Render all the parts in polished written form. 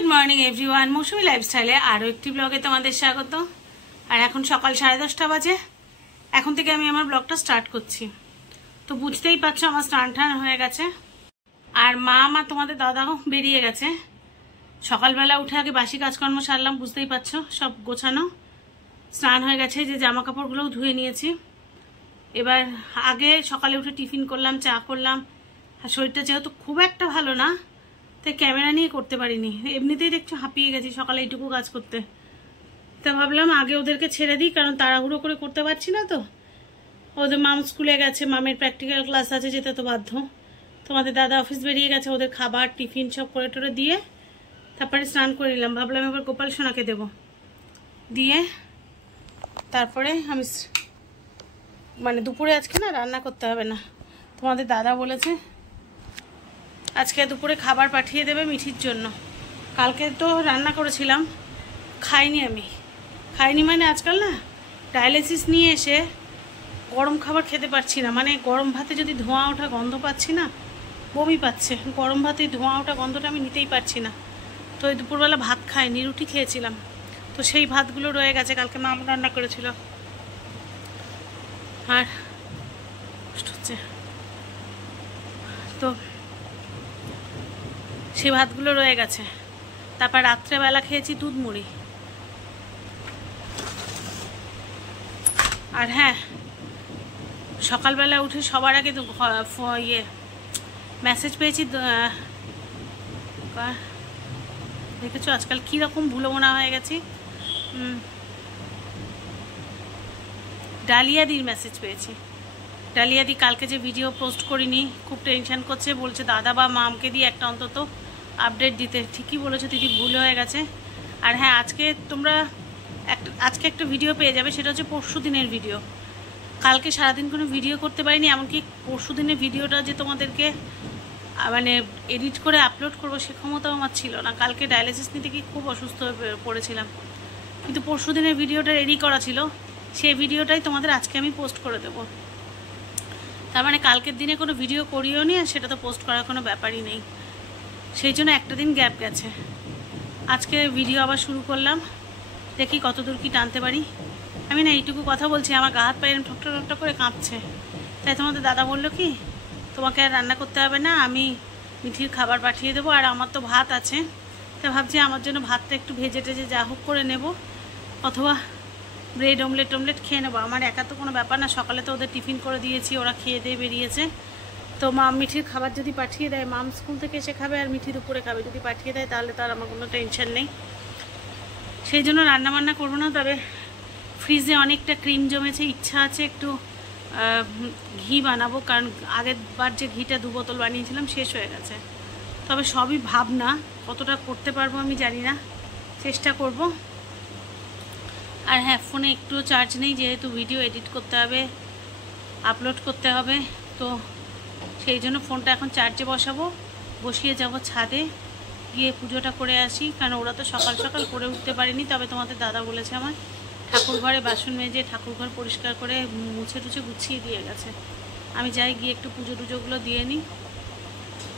Good morning everyone, মৌসুমী লাইফস্টাইলে আরও একটি ব্লগে তোমাদের স্বাগত। আর এখন সকাল 10:30 বাজে। এখন থেকে আমি আমার ব্লগটা স্টার্ট করছি। তো বুঝতেই পারছো আমার স্নান টান হয়ে গেছে, আর মা আমার তোমাদের দাদাও বেরিয়ে গেছে। সকালবেলা উঠে আগে বাসি কাজকর্ম সারলাম, বুঝতেই পারছো সব গোছানো, স্নান হয়ে গেছে, যে জামা কাপড়গুলোও ধুয়ে নিয়েছি। এবার আগে সকালে উঠে টিফিন করলাম, চা করলাম। আর শরীরটা যেহেতু খুব একটা ভালো না, তাই ক্যামেরা নিয়ে করতে পারিনি। এমনিতেই একটু হাঁপিয়ে গেছি সকালে এইটুকু কাজ করতে। তা ভাবলাম আগে ওদেরকে ছেড়ে দিই, কারণ তাড়াহুড়ো করে করতে পারছি না। তো ওদের মাম স্কুলে গেছে, মামের প্র্যাকটিক্যাল ক্লাস আছে, যেতে তো বাধ্য। তোমাদের দাদা অফিস বেরিয়ে গেছে, ওদের খাবার টিফিন সব করে টোরে দিয়ে তারপরে স্নান করে নিলাম। ভাবলাম এবার গোপাল সোনাকে দেবো, দিয়ে তারপরে আমি দুপুরে আজকে না রান্না করতে হবে না। তোমাদের দাদা বলেছে আজকে দুপুরে খাবার পাঠিয়ে দেবে মিঠির জন্য। কালকে তো রান্না করেছিলাম, খাইনি মানে আজকাল না ডায়ালিসিস নিয়ে এসে গরম খাবার খেতে পারছি না। গরম ভাতে যদি ধোঁয়া ওঠা গন্ধ পাচ্ছি না, বমি পাচ্ছে। গরম ভাতে ধোঁয়া ওঠা গন্ধটা আমি নিতেই পারছি না। তো ওই দুপুরবেলা ভাত খাইনি, রুটি খেয়েছিলাম। তো সেই ভাতগুলো রয়ে গেছে, কালকে মা রান্না করেছিল। আর হচ্ছে তো সেই ভাতগুলো রয়ে গেছে। তারপর রাত্রেবেলা খেয়েছি দুধ মুড়ি। আর হ্যাঁ, সকালবেলা উঠে সবার আগে তো মেসেজ পেয়েছি। দেখেছো আজকাল কীরকম ভুলোমনা হয়ে গেছি। ডালিয়াদির মেসেজ পেয়েছি। ডালিয়াদি কালকে যে ভিডিও পোস্ট করিনি, খুব টেনশন করছে, বলছে দাদা বা মামকে দিয়ে একটা অন্তত আপডেট দিতে। ঠিকই বলেছো দিদি, ভুল হয়ে গেছে। আর হ্যাঁ, আজকে একটা ভিডিও পেয়ে যাবে, সেটা হচ্ছে পরশু দিনের ভিডিও। কালকে সারাদিন কোনো ভিডিও করতে পারিনি, এমনকি পরশু দিনের ভিডিওটা যে তোমাদেরকে এডিট করে আপলোড করবো সে ক্ষমতাও আমার ছিল না। কালকে ডায়ালিসিস নিতে গিয়ে খুব অসুস্থ হয়ে পড়েছিলাম, কিন্তু পরশু দিনের ভিডিওটা রেডি করা ছিল, সেই ভিডিওটাই তোমাদের আজকে আমি পোস্ট করে দেবো। তার কালকের দিনে কোনো ভিডিও করিও নি, আর সেটা তো পোস্ট করার কোনো ব্যাপারই নেই। সেই জন্য একটা দিন গ্যাপ গেছে। আজকে ভিডিও আবার শুরু করলাম, দেখি কতদূর কি টানতে পারি। আমি না এইটুকু কথা বলছি, আমার গা হাত পায়ে ঠকটা ঠকটা করে কাঁপছে। তাই তোমাদের দাদা বললো কি, তোমাকে আর রান্না করতে হবে না, আমি মিঠির খাবার পাঠিয়ে দেবো। আর আমার তো ভাত আছে, তাই ভাবছি আমার জন্য ভাতটা একটু ভেজে টেজে যা হোক করে নেব, অথবা ব্রেড অমলেট খেয়ে নেবো। আমার একা তো কোনো ব্যাপার না, সকালে তো ওদের টিফিন করে দিয়েছি, ওরা খেয়ে দিয়ে বেরিয়েছে। তো মাম মিঠির খাবার যদি পাঠিয়ে দেয়, মাম স্কুল থেকে এসে খাবে আর মিঠি দুপুরে খাবে, যদি পাঠিয়ে দেয় তাহলে তো আর আমার কোনো টেনশন নেই। সেই জন্য রান্নাবান্না করবো না। তবে ফ্রিজে অনেকটা ক্রিম জমেছে, ইচ্ছা আছে একটু ঘি বানাবো, কারণ আগের বার যে ঘিটা 2 বোতল বানিয়েছিলাম শেষ হয়ে গেছে। তবে সবই ভাবনা, কতটা করতে পারবো আমি জানি না, চেষ্টা করব। আর হ্যাঁ, ফোনে একটুও চার্জ নেই, যেহেতু ভিডিও এডিট করতে হবে, আপলোড করতে হবে। তো সেই জন্য ফোনটা এখন চার্জে বসিয়ে যাব ছাদে, গিয়ে পুজোটা করে আসি। কারণ ওরা তো সকাল সকাল করে উঠতে পারেনি। তবে তোমাদের দাদা বলেছে আমার ঠাকুর ঘরে বাসন মেজে ঠাকুর ঘর পরিষ্কার করে মুছে টুছে গুছিয়ে দিয়ে গেছে। আমি যাই, গিয়ে একটু পুজো টুজোগুলো দিয়ে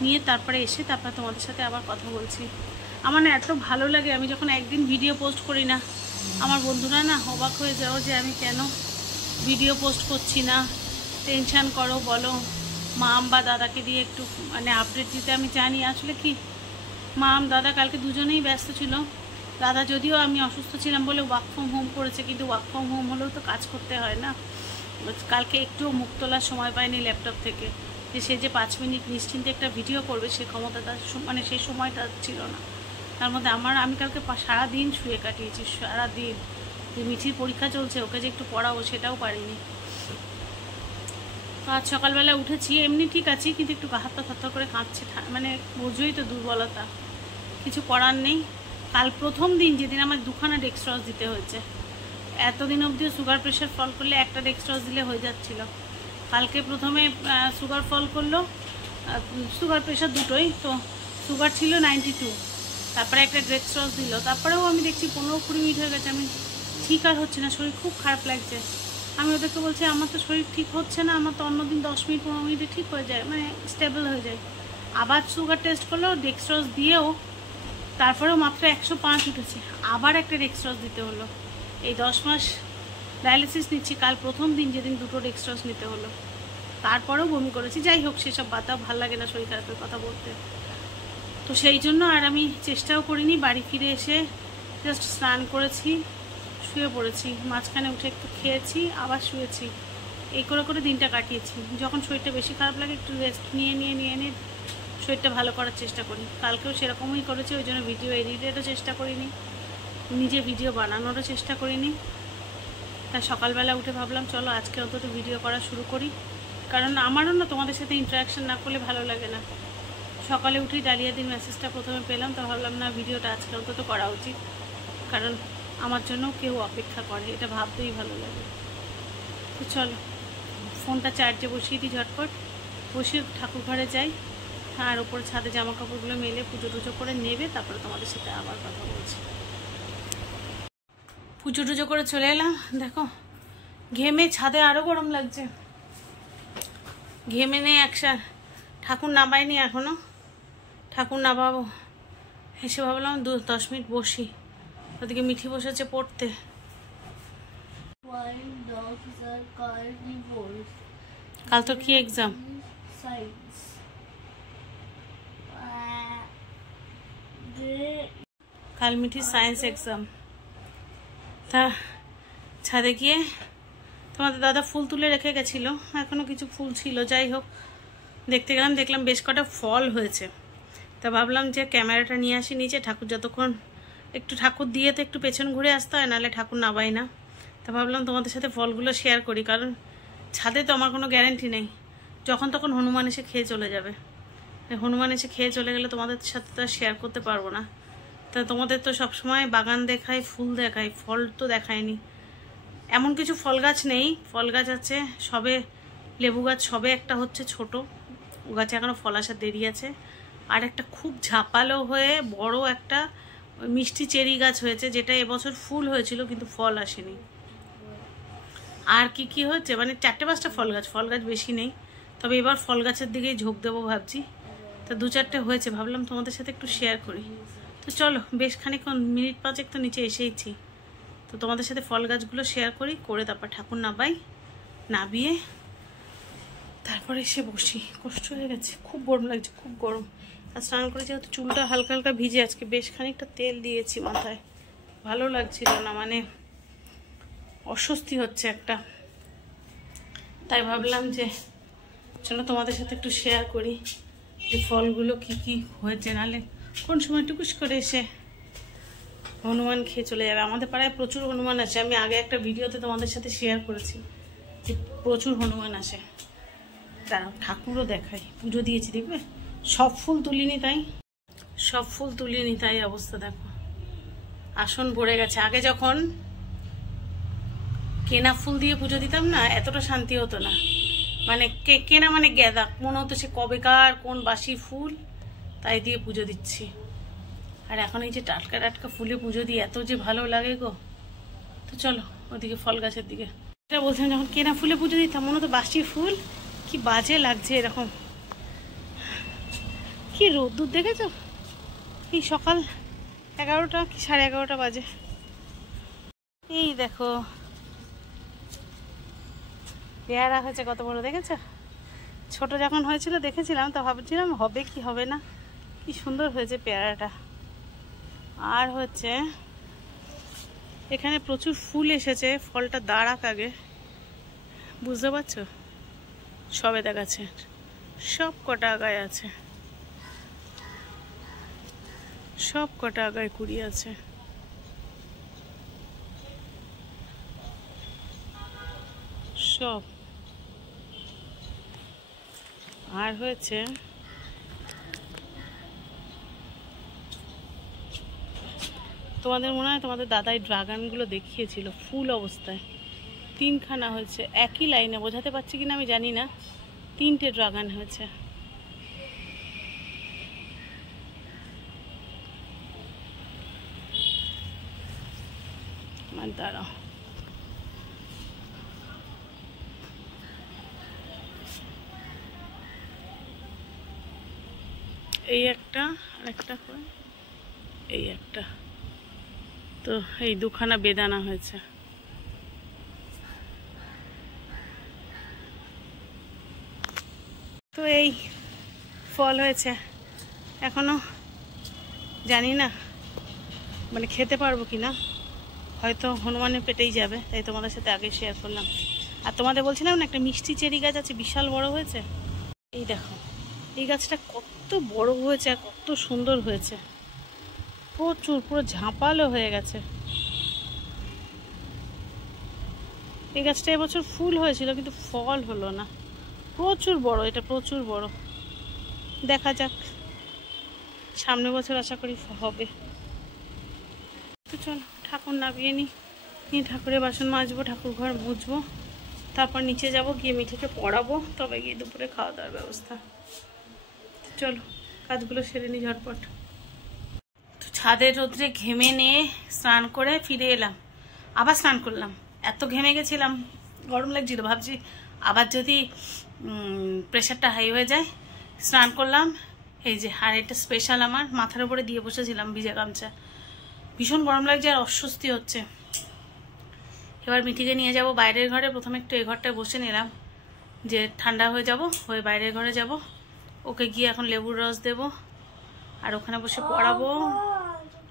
নিয়ে তারপরে এসে তারপরে তোমাদের সাথে আবার কথা বলছি। আমার না এত ভালো লাগে, আমি যখন একদিন ভিডিও পোস্ট করি না, আমার বন্ধুরা না অবাক হয়ে যাও যে আমি কেন ভিডিও পোস্ট করছি না। টেনশান করো, বলো মাম বা দাদাকে দিয়ে একটু আপডেট দিতে। আমি জানি আসলে কি, মাম দাদা কালকে দুজনেই ব্যস্ত ছিল। দাদা যদিও আমি অসুস্থ ছিলাম বলে ওয়ার্ক ফ্রম হোম করেছে, কিন্তু ওয়ার্ক ফ্রম হোম হলেও তো কাজ করতে হয় না। কালকে একটুও মুখ তোলার সময় পায়নি ল্যাপটপ থেকে, যে সে যে 5 মিনিট নিশ্চিন্তে একটা ভিডিও করবে সে ক্ষমতাটা সেই সময়টা ছিল না। তার মধ্যে আমি কালকে সারাদিন শুয়ে কাটিয়েছি, সারাদিন। যে মিঠির পরীক্ষা চলছে, ওকে যে একটু পড়াবো সেটাও পারিনি। তো আজ সকালবেলা উঠেছি, এমনি ঠিক আছি, কিন্তু একটু গা হাত পা থরথর করে কাঁপছে। বোঝোই তো দুর্বলতা, কিছু করার নেই। কাল প্রথম দিন যেদিন আমার 2খানা ডেক্সট্রস দিতে হয়েছে। এতদিন অবধিও সুগার প্রেশার ফল করলে একটা ডেক্সট্রস দিলে হয়ে যাচ্ছিল। কালকে প্রথমে সুগার ফল করলো, সুগার প্রেশার দুটোই। তো সুগার ছিল 92, তারপরে একটা ডেক্সট্রস দিল। তারপরেও আমি দেখছি 15-20 মিনিট হয়ে গেছে, আমি ঠিক আর হচ্ছে না, শরীর খুব খারাপ লাগছে। আমি ওদেরকে বলছি আমার তো শরীর ঠিক হচ্ছে না, আমার তো অন্যদিন 10 মিনিট 15 মিনিটে ঠিক হয়ে যায়, স্টেবল হয়ে যায়। আবার সুগার টেস্ট করলো, ডেক্সট্রস দিয়েও তারপরেও মাত্র 105 উঠেছে। আবার একটা রেক্সট্রস দিতে হলো। এই 10 মাস ডায়ালিসিস নিচ্ছি, কাল প্রথম দিন যেদিন দুটো রেক্সট্রস নিতে হলো। তারপরেও বমি করেছি। যাই হোক, সেসব বাতা, ভাল লাগে না শরীর খারাপের কথা বলতে। তো সেই জন্য আর আমি চেষ্টাও করিনি। বাড়ি ফিরে এসে জাস্ট স্নান করেছি, শুয়ে পড়েছি। মাঝখানে উঠে একটু খেয়েছি, আবার শুয়েছি। এই করে করে দিনটা কাটিয়েছি। যখন শরীরটা বেশি খারাপ লাগে একটু রেস্ট নিয়ে শরীরটা ভালো করার চেষ্টা করি। কালকেও সেরকমই করেছি। ওই জন্য ভিডিও এডিটেরও চেষ্টা করিনি, নিজে ভিডিও বানানোরও চেষ্টা করিনি। তাই সকালবেলা উঠে ভাবলাম চলো আজকে অন্তত ভিডিও করা শুরু করি, কারণ আমারও না তোমাদের সাথে ইন্টারাকশান না করলে ভালো লাগে না। সকালে উঠেই ডালিয়াদির মেসেজটা প্রথমে পেলাম, তো ভাবলাম না ভিডিওটা আজকে অন্তত করা উচিত, কারণ আমার জন্য কেউ অপেক্ষা করে, এটা ভাবতেই ভালো লাগে। তো চলো ফোনটা চার্জে বসিয়ে দিই, ঝটপট বসিয়ে ঠাকুর ঘরে যাই, আর ওপরে ছাদে জামা কাপড়গুলো মেলে পুজো টুজো করে নেবে, তারপরে তোমাদের সাথে আবার কথা বলছি। পুজো টুজো করে চলে এলাম। দেখো ঘেমে ছাদে আরও গরম লাগছে। ঘেমে নেই একসাথে, ঠাকুর নামাইনি এখনও, ঠাকুর নামাবো। এসে ভাবলাম 10 মিনিট বসি। ওদিকে মিঠি বসেছে পড়তে। কাল তোর কি এক্সাম? কাল মিঠি সায়েন্স এক্সাম। তা ছাদে গিয়ে তোমাদের দাদা ফুল তুলে রেখে গেছিলো, এখনও কিছু ফুল ছিল। যাই হোক দেখতে গেলাম, দেখলাম বেশ কটা ফল হয়েছে। তা ভাবলাম যে ক্যামেরাটা নিয়ে আসি নিচে, ঠাকুর যতক্ষণ একটু ঠাকুর দিয়ে তো একটু পেছন ঘুরে আসতে হয়, নাহলে ঠাকুর নামাই না। তা ভাবলাম তোমাদের সাথে ফলগুলো শেয়ার করি, কারণ ছাদে তো আমার কোনো গ্যারেন্টি নেই, যখন তখন হনুমান এসে খেয়ে চলে যাবে। হনুমান এসে খেয়ে চলে গেলে তোমাদের সাথে তো শেয়ার করতে পারবো না। তা তোমাদের তো সবসময় বাগান দেখাই, ফুল দেখাই, ফল তো দেখায়নি। এমন কিছু ফল গাছ নেই, ফল গাছ আছে সবে, লেবু গাছ সবে একটা হচ্ছে ছোট, ও গাছে এখনও ফল আসার দেরি আছে। আর একটা খুব ঝাপালো হয়ে বড় একটা মিষ্টি চেরি গাছ হয়েছে, যেটা এবছর ফুল হয়েছিল কিন্তু ফল আসেনি। আর কি কি হচ্ছে, মানে 4-5টা ফল গাছ বেশি নেই। তবে এবার ফল গাছের দিকেই ঝোঁক দেবো ভাবছি। তা 2-4টে হয়েছে, ভাবলাম তোমাদের সাথে একটু শেয়ার করি। তো চলো বেশ খানিকক্ষণ, মিনিট 5 তো নিচে এসেইছি, তো তোমাদের সাথে ফল গাছগুলো শেয়ার করি, করে তারপর ঠাকুর নাবিয়ে তারপরে এসে বসি। কষ্ট হয়ে গেছে, খুব গরম লাগছে, খুব গরম। আর স্নান করে যেহেতু চুলটা হালকা হালকা ভিজে, আজকে বেশ খানিকটা তেল দিয়েছি মাথায়, ভালো লাগছিল না, মানে অস্বস্তি হচ্ছে একটা। তাই ভাবলাম যে চলো তোমাদের সাথে একটু শেয়ার করি যে ফলগুলো কি কি হয়েছে, নাহলে কোন সময় টুকুস করে এসে হনুমান খেয়ে চলে যাবে। আমাদের পাড়ায় প্রচুর হনুমান আসে, আমি আগে একটা ভিডিওতে তোমাদের সাথে শেয়ার করেছি যে প্রচুর হনুমান আসে। তারা ঠাকুরও দেখাই, পুজো দিয়েছি দেখবে, সব ফুল তুলিনি তাই অবস্থা দেখো, আসন ভরে গেছে। আগে যখন কেনা ফুল দিয়ে পুজো দিতাম না, এতটা শান্তি হতো না, মানে কেনা মানে গেঁদা, মনে হতো সে কবেকার কোন বাসি ফুল, তাই দিয়ে পুজো দিচ্ছি। আর এখন এই যে টাটকা টাটকা ফুলে পুজো দিয়ে এত যে ভালো লাগে গো। তো চলো ওদিকে ফল গাছের দিকে। এটা বলছিলাম, যখন কেনা ফুলে পুজো দিতাম মনে হতো বাসি ফুল, কি বাজে লাগছে এরকম। কি রোদ্দুর দেখেছো, এই সকাল 11টা কি 11:30 বাজে। এই দেখো পেয়ারা হয়েছে কত বড়, দেখেছো? ছোট যখন হয়েছিল দেখেছিলাম, তো ভাবছিলাম হবে কি হবে না, কি সুন্দর হয়েছে পেয়ারাটা। আর হচ্ছে এখানে প্রচুর ফুল এসেছে, ফলটা দাঁড়াক আগে, বুঝতে পারছো? সবেদা গাছে সব কটা আগায় আছে, সব কটা আগায় কুড়ি আছে। সব। আর হয়েছে তোমাদের মনে হয় তোমাদের দাদাই ড্রাগনগুলো দেখিয়েছিল ফুল অবস্থায়, 3খানা হয়েছে একই লাইনে, বোঝাতে পারছি কিনা আমি জানি না, 3টে ড্রাগন হয়েছে। দাঁড়াও, এই একটা আর একটা করে এই একটা, তো এই দুখানা বেদানা হয়েছে। তো এই ফল হয়েছে, এখনো জানি না মানে খেতে পারবো কিনা, হয়তো হনুমানের পেটেই যাবে, তাই তোমাদের সাথে আগে শেয়ার করলাম। আর তোমাদের বলছিলাম না একটা মিষ্টি চেরি গাছ আছে, বিশাল বড় হয়েছে। এই দেখো এই গাছটা কত বড় হয়েছে আর কত সুন্দর হয়েছে, প্রচুর, পুরো ঝাঁপালো হয়ে গেছে। এই গাছটা এবছর ফুল হয়েছিল কিন্তু ফল হলো না, প্রচুর বড়, এটা প্রচুর বড়। দেখা যাক, সামনে বছর আশা করি হবে। তো চলো ঠাকুর নামিয়ে নিই, ঠাকুরের বাসন মাজবো, ঠাকুর ঘর মুছবো, তারপর নিচে যাব, গিয়ে মিঠিকে পড়াবো, তবে গিয়ে দুপুরে খাওয়া দাওয়ার ব্যবস্থা। চলো কাজগুলো সেরে নিই ঝটপট। তো ছাদের রোদ্রে ঘেমে নিয়ে স্নান করে ফিরে এলাম, আবার স্নান করলাম। এত ঘেমে গেছিলাম, গরম লাগছিল, ভাবছি আবার যদি প্রেশারটা হাই হয়ে যায়। স্নান করলাম, এই যে, আর এটা স্পেশাল আমার মাথার উপরে দিয়ে বসেছিলাম ভিজা গামছা, ভীষণ গরম লাগছে আর অস্বস্তি হচ্ছে। এবার মিঠিকে নিয়ে যাব বাইরের ঘরে, প্রথমে একটু এই ঘরটায় বসে নিলাম যে ঠান্ডা হয়ে যাব, হয়ে বাইরের ঘরে যাব, ওকে গিয়ে এখন লেবুর রস দেব, আর ওখানে বসে পড়াবো,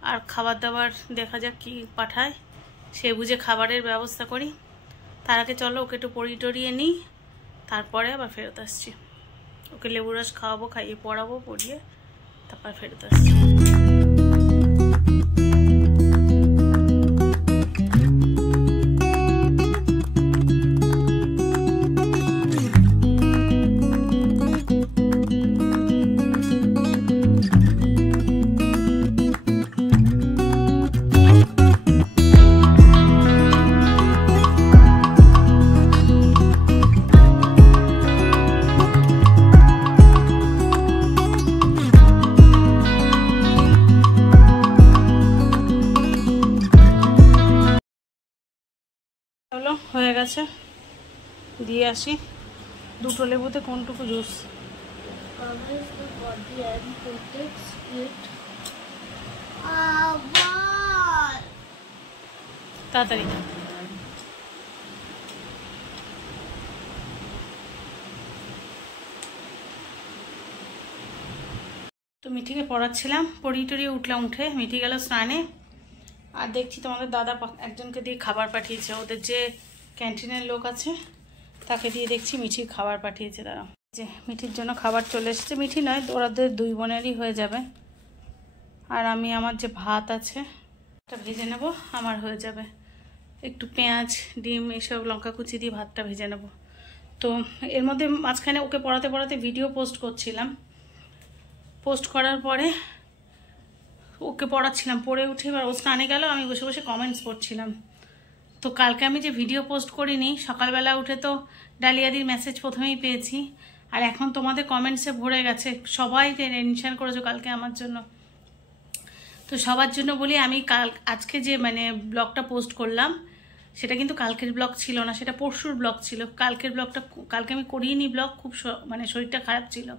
আর খাবার দাবার দেখা যাক কি পাঠায়, সে বুঝে খাবারের ব্যবস্থা করি। তার আগে চলো ওকে একটু পড়িয়ে টরিয়ে নিই, তারপরে আবার ফেরত আসছি। ওকে লেবুর রস খাওয়াবো, খাইয়ে পড়াবো, পড়িয়ে তারপর ফেরত আসছি। চলো হয়ে গেছে, দিয়ে আসি। দুটো লেবুতে কোনটুকু জুস? তাড়াতাড়ি তো মিঠিকে পড়াচ্ছিলাম, পড়িয়ে টড়িয়ে উঠলাম, উঠে মিঠি গেল স্নানে। আর দেখছি তোমাদের দাদা একজনকে দিয়ে খাবার পাঠিয়েছে, ওদের যে ক্যান্টিনের লোক আছে তাকে দিয়ে দেখছি মিঠির খাবার পাঠিয়েছে। তারা যে মিঠির জন্য খাবার চলে এসেছে, মিঠি নয় ওদের দুই বোনেরই হয়ে যাবে। আর আমি আমার যে ভাত আছে এটা ভেজে নেব, আমার হয়ে যাবে। একটু পেঁয়াজ, ডিম, এসব লঙ্কা কুচি দিয়ে ভাতটা ভেজে নেব। তো এর মধ্যে মাঝখানে ওকে পড়াতে পড়াতে ভিডিও পোস্ট করছিলাম, পোস্ট করার পরে ওকে পড়াচ্ছিলাম, পড়ে উঠে এবার ও স্নানে গেল, আমি বসে বসে কমেন্টস করছিলাম। তো কালকে আমি যে ভিডিও পোস্ট করিনি, সকালবেলা উঠে তো ডালিয়াদির মেসেজ প্রথমেই পেয়েছি, আর এখন তোমাদের কমেন্টসে ভরে গেছে, সবাই টেনশন করেছো কালকে আমার জন্য। তো সবার জন্য বলি, আমি আজকে যে মানে ব্লগটা পোস্ট করলাম সেটা কিন্তু কালকের ব্লগ ছিল না, সেটা পরশুর ব্লগ ছিল। কালকের ব্লগটা কালকে আমি করিনি ব্লগ, খুব মানে শরীরটা খারাপ ছিল,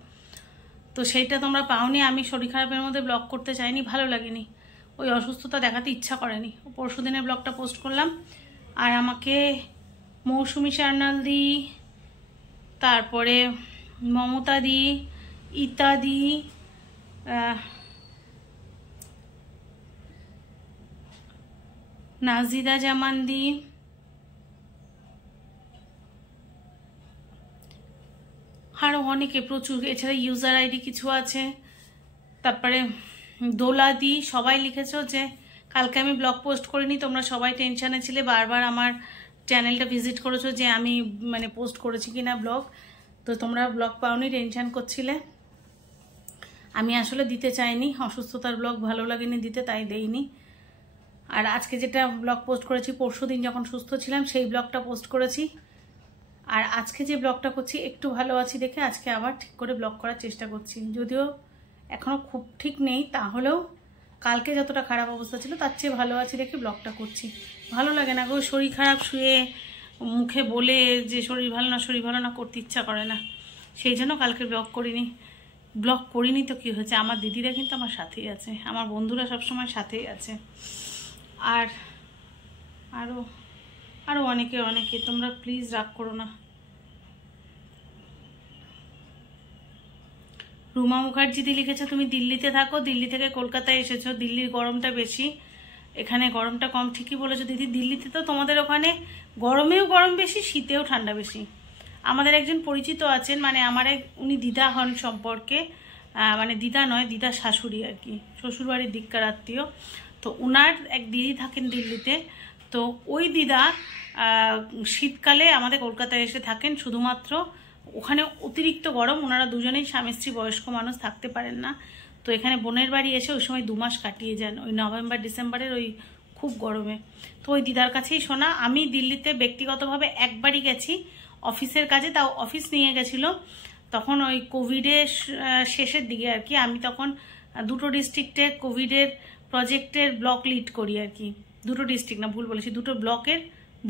তো সেইটা তোমরা পাওনি। আমি শরীর খারাপের মধ্যে ব্লগ করতে চাইনি, ভালো লাগেনি, ওই অসুস্থতা দেখাতে ইচ্ছা করেনি। পরশু দিনের ব্লগটা পোস্ট করলাম। আর আমাকে মৌসুমি সান্যাল দি, তারপরে মমতা দি, ইত্যাদি, নাজিদা জামান দি, আরও অনেকে প্রচুর, এছাড়া ইউজার আইডি কিছু আছে, তারপরে দোলা দি, সবাই লিখেছো যে কালকে আমি ব্লগ পোস্ট করিনি, তোমরা সবাই টেনশানে ছিলে, বারবার আমার চ্যানেলটা ভিজিট করেছো যে আমি মানে পোস্ট করেছি কিনা ব্লগ, তো তোমরা ব্লগ পাওনি, টেনশান করছিলে। আমি আসলে দিতে চাইনি, অসুস্থতার ব্লগ ভালো লাগেনি দিতে, তাই দেইনি। আর আজকে যেটা ব্লগ পোস্ট করেছি পরশু দিন যখন সুস্থ ছিলাম সেই ব্লগটা পোস্ট করেছি। আর আজকে যে ব্লগটা করছি একটু ভালো আছি দেখে আজকে আবার ঠিক করে ব্লগ করার চেষ্টা করছি, যদিও এখনও খুব ঠিক নেই, তাহলেও কালকে যতটা খারাপ অবস্থা ছিল তার চেয়ে ভালো আছি দেখে ব্লগটা করছি। ভালো লাগে না গো, শরীর খারাপ শুয়ে মুখে বলে যে শরীর ভালো না করতে ইচ্ছা করে না, সেই জন্য কালকে ব্লগ করিনি। ব্লগ করিনি তো কী হয়েছে, আমার দিদিরা কিন্তু আমার সাথেই আছে, আমার বন্ধুরা সবসময় সাথেই আছে, আর আরও আরও অনেকে তোমরা প্লিজ রাগ করো না। রুমা মুখার্জিদি লিখেছে তুমি দিল্লিতে থাকো, দিল্লি থেকে কলকাতায় এসেছো, দিল্লির গরমটা বেশি, এখানে গরমটা কম। ঠিকই বলেছো দিদি, দিল্লিতে তো তোমাদের ওখানে গরমেও গরম বেশি, শীতেও ঠান্ডা বেশি। আমাদের একজন পরিচিত আছেন, মানে আমার উনি দিদা হন সম্পর্কে, মানে দিদা নয়, দিদা শাশুড়ি আর কি, শ্বশুরবাড়ির দিককার আত্মীয়। তো উনার এক দিদি থাকেন দিল্লিতে, তো ওই দিদা শীতকালে আমাদের কলকাতায় এসে থাকেন, শুধুমাত্র ওখানে অতিরিক্ত গরম, ওনারা দুজনেই স্বামী স্ত্রী, বয়স্ক মানুষ, থাকতে পারেন না। তো এখানে বোনের বাড়ি এসে ওই সময় 2 মাস কাটিয়ে যান, ওই নভেম্বর ডিসেম্বরের ওই খুব গরমে। তো ওই দিদার কাছেই শোনা। আমি দিল্লিতে ব্যক্তিগতভাবে একবারই গেছি অফিসের কাজে, তাও অফিস নিয়ে গেছিলো, তখন ওই কোভিডের শেষের দিকে আর কি। আমি তখন 2টো ডিস্ট্রিক্টে কোভিডের প্রজেক্টের ব্লক লিড করি আর কি, 2টো ডিস্ট্রিক্ট না, ভুল বলেছি, 2টো ব্লকের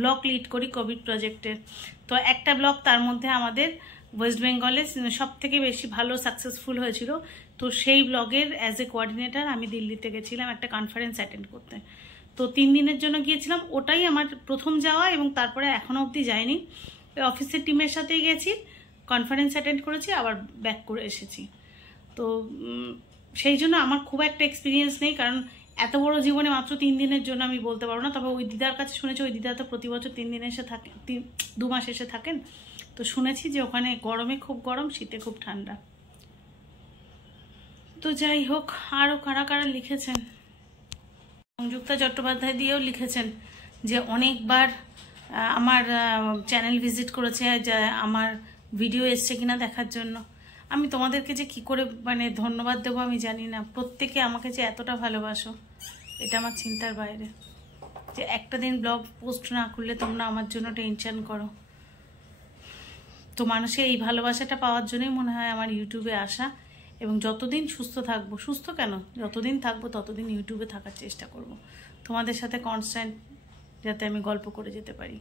ব্লক লিড করি কোভিড প্রজেক্টের। তো একটা ব্লক তার মধ্যে আমাদের ওয়েস্ট বেঙ্গলে সব থেকে বেশি ভালো সাকসেসফুল হয়েছিল। তো সেই ব্লগের অ্যাজ এ কোঅর্ডিনেটর আমি দিল্লিতে গেছিলাম একটা কনফারেন্স অ্যাটেন্ড করতে। তো 3 দিনের জন্য গিয়েছিলাম, ওটাই আমার প্রথম যাওয়া, এবং তারপরে এখনও অবধি যাইনি। অফিসের টিমের সাথেই গেছি, কনফারেন্স অ্যাটেন্ড করেছি, আবার ব্যাক করে এসেছি। তো সেই জন্য আমার খুব একটা এক্সপিরিয়েন্স নেই, কারণ এত বড় জীবনে মাত্র 3 দিনের জন্য আমি বলতে পারবো না। তবে ওই দিদার কাছে শুনেছি, ওই দিদা তো প্রতি বছর 3 দিন এসে থাকেন, 2 মাস এসে থাকেন। তো শুনেছি যে ওখানে গরমে খুব গরম, শীতে খুব ঠান্ডা। তো যাই হোক, আরও কারা কারা লিখেছেন, সংযুক্তা চট্টোপাধ্যায় দিয়েও লিখেছেন যে অনেকবার আমার চ্যানেল ভিজিট করেছে, যে আমার ভিডিও এসছে কিনা দেখার জন্য। আমি তোমাদেরকে যে কি করে মানে ধন্যবাদ দেবো আমি জানি না। প্রত্যেকে আমাকে যে এতটা ভালোবাসো, এটা আমার চিন্তার বাইরে। যে একটা দিন ব্লগ পোস্ট না করলে তোমরা আমার জন্য টেনশন করো। তো মানুষের এই ভালোবাসাটা পাওয়ার জন্যই মনে হয় আমার ইউটিউবে আসা, এবং যতদিন সুস্থ থাকবো, সুস্থ কেন, যতদিন থাকবো ততদিন ইউটিউবে থাকার চেষ্টা করব, তোমাদের সাথে কনস্ট্যান্ট যাতে আমি গল্প করে যেতে পারি।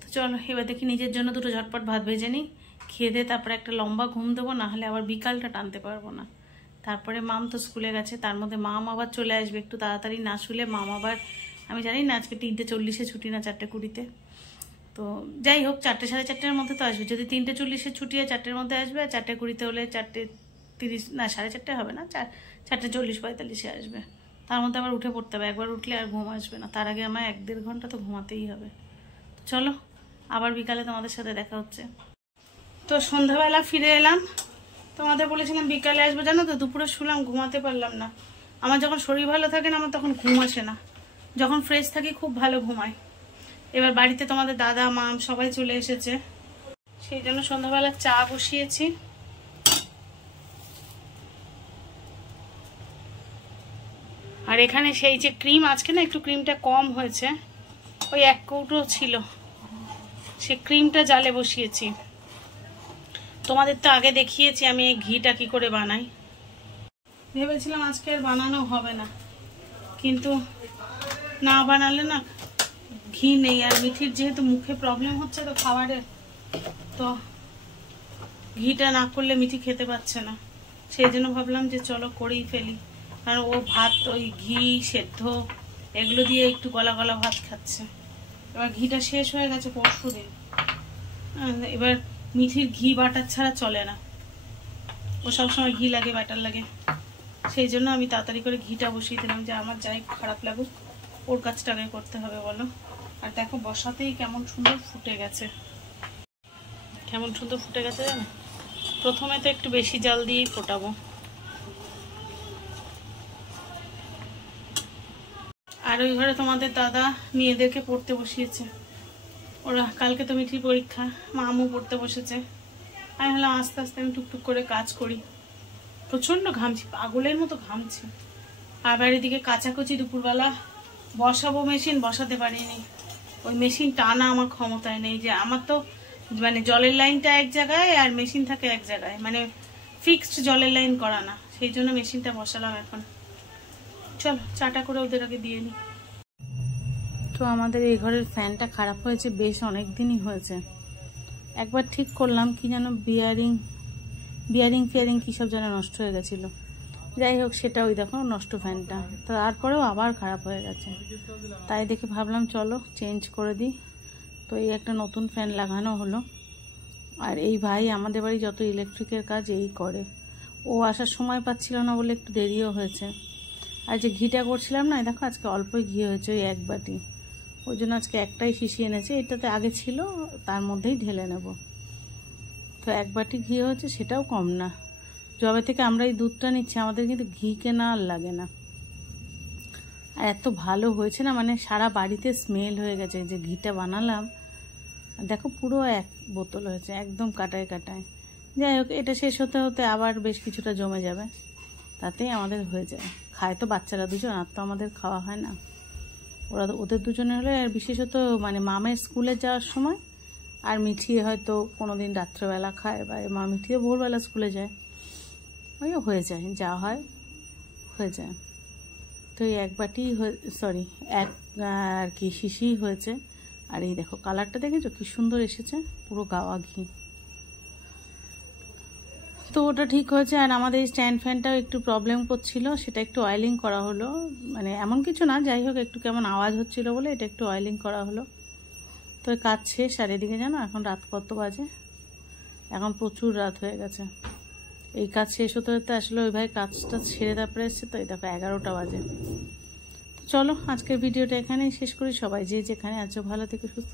তো চলো এবার দেখি নিজের জন্য 2টো ঝটপট ভাত ভেজে নিই, খেয়ে দিয়ে তারপরে একটা লম্বা ঘুম দেবো, নাহলে আবার বিকালটা টানতে পারবো না। তারপরে মাম তো স্কুলে গেছে, তার মধ্যে মাম আবার চলে আসবে, একটু তাড়াতাড়ি না শুলে মাম আবার, আমি জানি না আজকে 3:40 ছুটি না 4:20। তো যাই হোক 4টে সাড়ে 4টের মধ্যে তো আসবে, যদি 3:40 ছুটি হয় 4টের মধ্যে আসবে, আর 4:20 হলে 4:30 না, 4:30 হবে না, 4:40-45 আসবে। তার মধ্যে আবার উঠে পড়তে হবে, একবার উঠলে আর ঘুম আসবে না, তার আগে আমার 1-1.5 ঘন্টা তো ঘুমাতেই হবে। তো চলো আবার বিকালে তোমাদের সাথে দেখা হচ্ছে। তো সন্ধ্যাবেলা ফিরে এলাম, তোমাদের বলেছিলাম বিকালে আসবো, জানো তো দুপুরে শুলাম, ঘুমাতে পারলাম না। আমার যখন শরীর ভালো থাকে না, আমার তখন ঘুম আসে না, যখন ফ্রেশ থাকি খুব ভালো ঘুমাই। এবার বাড়িতে তোমাদের দাদা মাম সবাই চলে এসেছে, সেই জন্য সন্ধ্যাবেলা চা বসিয়েছি। আর এখানে সেই যে ক্রিম, আজকে না একটু ক্রিমটা কম হয়েছে, ওই 1 কৌটো ছিল, সে ক্রিমটা জালে বসিয়েছি। তোমাদের তো আগে দেখিয়েছি আমি এই ঘিটা কি করে বানাই। ভেবেছিলাম আজকে আর বানানো হবে না, কিন্তু না বানালে না, ঘি নেই, আর মিঠির যেহেতু মুখে প্রবলেম হচ্ছে তো খাবারের, তো ঘিটা না করলে মিঠি খেতে পাচ্ছে না, সেই জন্য ভাবলাম যে চলো করেই ফেলি। কারণ ও ভাত ওই ঘি সেদ্ধ এগুলো দিয়ে একটু গলা গলা ভাত খাচ্ছে। এবার ঘিটা শেষ হয়ে গেছে পরশুদিন, এবার মিঠির ঘি বাটার ছাড়া চলে না, ও সবসময় ঘি লাগে, বাটার লাগে, সেই জন্য আমি তাড়াতাড়ি করে ঘিটা বসিয়ে দিলাম, যে আমার যাই খারাপ লাগুক ওর কাজটা আগে করতে হবে বলো। আর দেখো বসাতেই কেমন সুন্দর ফুটে গেছে, কেমন সুন্দর ফুটে গেছে জানো। প্রথমে তো একটু বেশি জাল দিয়েই ফোটাবো। আর ওই ঘরে তোমাদের দাদা মেয়েদেরকে পড়তে বসিয়েছে, ওরা কালকে তো মিঠির পরীক্ষা, মামু পড়তে বসেছে। আমি ভাবলাম আস্তে আস্তে আমি টুকটুক করে কাজ করি, প্রচন্ড ঘামছি, পাগলের মতো ঘামছি। আবার এদিকে কাচাকুচি দুপুরবেলা বসাবো, মেশিন বসাতে পারিনি, ওই মেশিন টানা আমার ক্ষমতায় নেই। যে আমার তো মানে জলের লাইনটা এক জায়গায় আর মেশিন থাকে এক জায়গায়, মানে ফিক্সড জলের লাইন করা না, সেই জন্য মেশিনটা বসালাম এখন। চলো চাটা করে ওদের আগে দিয়ে নিই। তো আমাদের এই ঘরের ফ্যানটা খারাপ হয়েছে, বেশ অনেক দিনই হয়েছে। একবার ঠিক করলাম, কি যেন বিয়ারিং বিয়ারিং ফিয়ারিং কী সব যেন নষ্ট হয়ে গেছিলো। যাই হোক, সেটা ওই দেখো নষ্ট ফ্যানটা, তারপরেও আবার খারাপ হয়ে গেছে। তাই দেখে ভাবলাম চলো চেঞ্জ করে দিই। তো এই একটা নতুন ফ্যান লাগানো হলো। আর এই ভাই আমাদের বাড়ি যত ইলেকট্রিকের কাজ এই করে, ও আসার সময় পাচ্ছিল না বলে একটু দেরিও হয়েছে। আর যে ঘিটা করছিলাম না, দেখো আজকে অল্পই ঘি হয়েছে, ওই 1 বাটি, ওই জন্য আজকে একটাই শিশি এনেছে, এটাতে আগে ছিল তার মধ্যেই ঢেলে নেব। তো 1 বাটি ঘি হয়েছে, সেটাও কম না। যবে থেকে আমরা এই দুধটা নিচ্ছি আমাদের কিন্তু ঘি কেনা আর লাগে না। আর এত ভালো হয়েছে না, মানে সারা বাড়িতে স্মেল হয়ে গেছে যে ঘিটা বানালাম। দেখো পুরো 1 বোতল হয়েছে, একদম কাটায় কাটায়। যাই হোক, এটা শেষ হতে হতে আবার বেশ কিছুটা জমে যাবে, তাতেই আমাদের হয়ে যায়। খায় তো বাচ্চারা দুজন, আর তো আমাদের খাওয়া হয় না। ওদের দুজনে হলে, আর বিশেষত মানে মামের স্কুলে যাওয়ার সময়, আর মিঠি হয়তো কোনোদিন রাত্রেবেলা খায়, বা মা মিঠিও ভোরবেলা স্কুলে যায়, ওই হয়ে যায়, যা হয় হয়ে যায়। তো এই 1 বাটি সরি 1 আর কি শিশি হয়েছে। আর এই দেখো কালারটা দেখেছো কি সুন্দর এসেছে, পুরো গাওয়া ঘি। তো ওটা ঠিক হয়েছে। আর আমাদের এই স্ট্যান্ড ফ্যানটাও একটু প্রবলেম করছিল, সেটা একটু অয়েলিং করা হলো। মানে এমন কিছু না, যাই হোক একটু কেমন আওয়াজ হচ্ছিল বলে এটা একটু অয়েলিং করা হলো। তো কাজ শেষ। আর এদিকে জানো এখন রাত কত বাজে? এখন প্রচুর রাত হয়ে গেছে। এই কাজ শেষ হতে হতে আসলে ওই ভাই কাজটা ছেড়ে তারপরে এসছে, তো এই দেখো 11টা বাজে। চলো আজকের ভিডিওটা এখানেই শেষ করি। সবাই যে যেখানে আছো ভালো থেকে সুস্থ